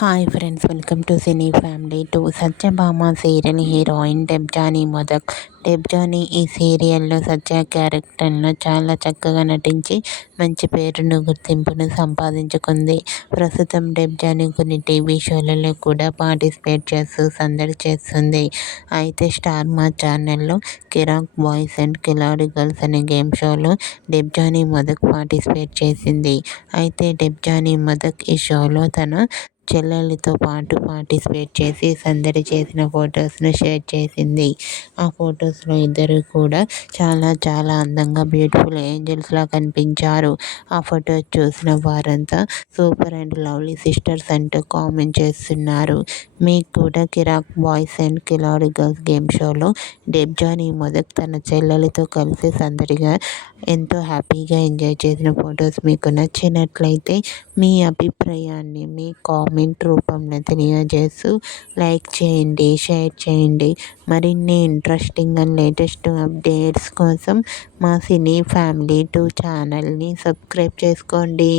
Hi friends, welcome to cine family. Satyabhama serial heroine Debjani Modak. Debjani ఈ సీరియల్లో సత్య క్యారెక్టర్లో చాలా చక్కగా నటించి మంచి పేరును, గుర్తింపును సంపాదించుకుంది. ప్రస్తుతం డెబ్జానీ కొన్ని టీవీ షోలలో కూడా పార్టిసిపేట్ చేస్తూ సందడి చేస్తుంది. అయితే స్టార్ మా ఛానల్లో కిరాక్ బాయ్స్ అండ్ కిలాడి గర్ల్స్ అనే గేమ్ షోలో డెబ్జానీ మొదక్ పార్టిసిపేట్ చేసింది. అయితే డెబ్జానీ మొదక్ ఈ షోలో తన చెల్లెలితో పాటు పార్టిసిపేట్ చేసి సందడి చేసిన ఫొటోస్ను షేర్ చేసింది. ఆ ఫొటోస్లో ఇద్దరు కూడా చాలా చాలా అందంగా బ్యూటిఫుల్ ఏంజల్స్లా కనిపించారు. ఆ ఫొటోస్ చూసిన వారంతా సూపర్ అండ్ లవ్లీ సిస్టర్స్ అంటూ కామెంట్ చేస్తున్నారు. మీకు కూడా కిరాక్ బాయ్స్ అండ్ కిలాడి గర్ల్స్ గేమ్ షోలో డెబ్జానీ మొదక్ తన చెల్లెలితో కలిసి సందడిగా ఎంతో హ్యాపీగా ఎంజాయ్ చేసిన ఫొటోస్ మీకు నచ్చినట్లయితే మీ అభిప్రాయాన్ని మీ కామెంట్ రూపంలో తెలియజేస్తూ లైక్ చేయండి, షేర్ చేయండి. మరిన్ని ఇంట్రెస్టింగ్ అండ్ లేటెస్ట్ అప్డేట్స్ కోసం మా సినీ ఫ్యామిలీ 2 ఛానల్ని సబ్స్క్రైబ్ చేసుకోండి.